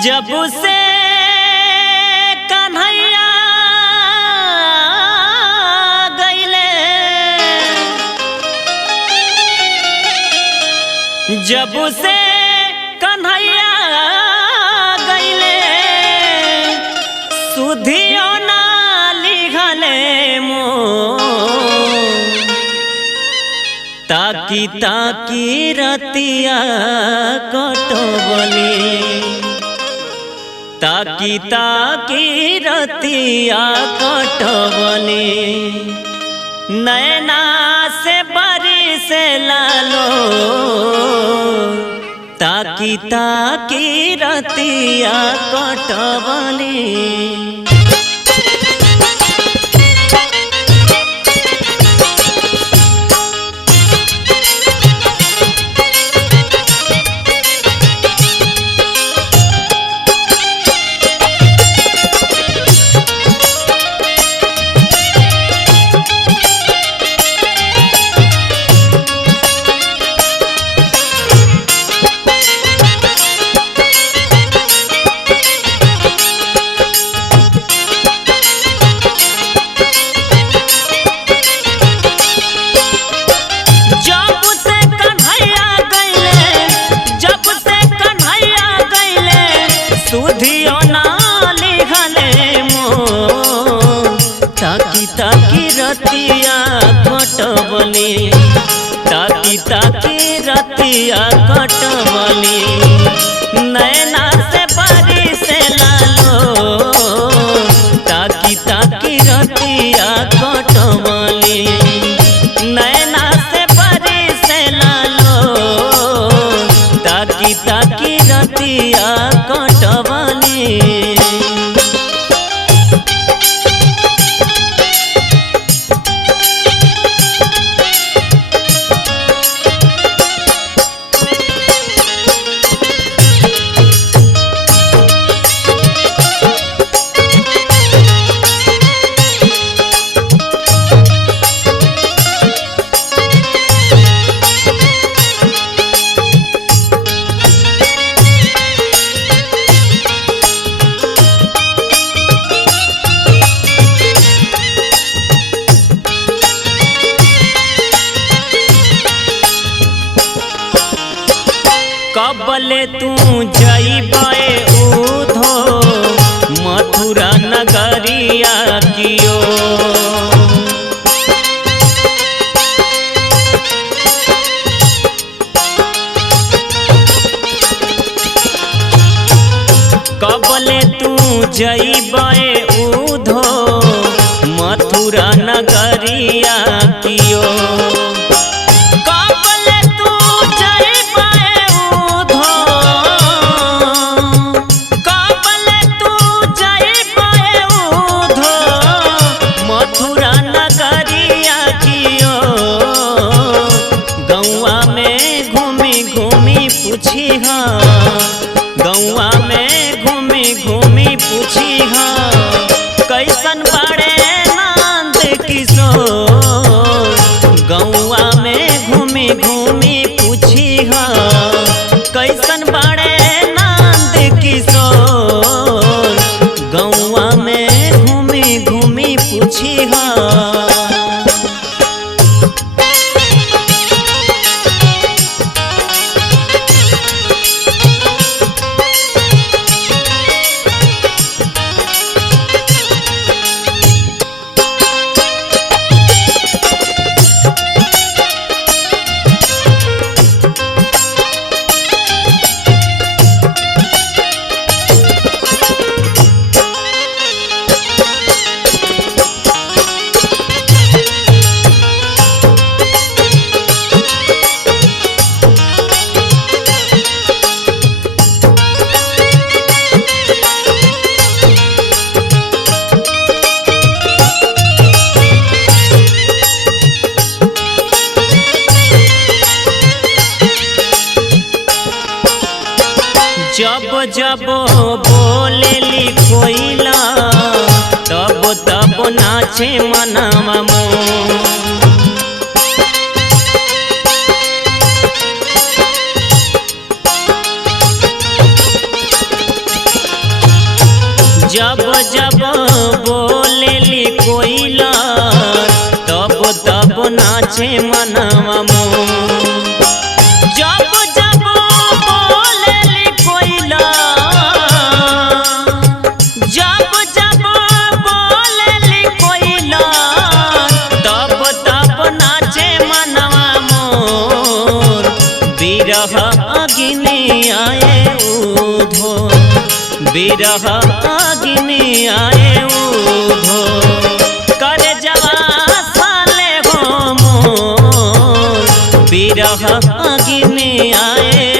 जब से कन्हैया गईले, जब से कन्हैया गईले, सुधियो ना लिखले मोर। ताकी ताकी रतिया कटबली, ताकी ताकी रतिया कटबली, नैना से बारिश लालो। ताकी ताकी रतिया कटबली। सुधियो ना लिखले मोर। ताकी ताकी रतिया कटबली, ताकी ताकी रतिया कटबली, नैना से बारिश लालो। ताकी ताकी रतिया कटबली, नैना से बारिश लालो। ताकी ताकी रतिया कटबली। कबले तू जइबे उधो मथुरा नगरिया कियो। कबले तू जइबे उधो मथुरा नगरिया कियो। गौआ में घूमी घूमी पूछी हाँ, गौआ में घूमी घूमी पूछी हाँ, कैसन बड़े नंद किशोर। गौआ में घूमी घूमी पूछी हाँ, कैसन बड़े नंद किशोर। गौआ में घूमी घूमी पूछी हाँ। जब जब बोलेली कोइला, तब तब नाचे मनवा मोर। जब जब बोलेली कोयला तब तब नाचे मनवा मोर। जब जब बोलेली कोयला जब जब बोलेली कोयला तब तब नाचे मनवा मोर। बिरह अग्नि आए उधो बिरह अग्नि आए उधो कर जवा साले हो मोर। बिरह अग्नि आए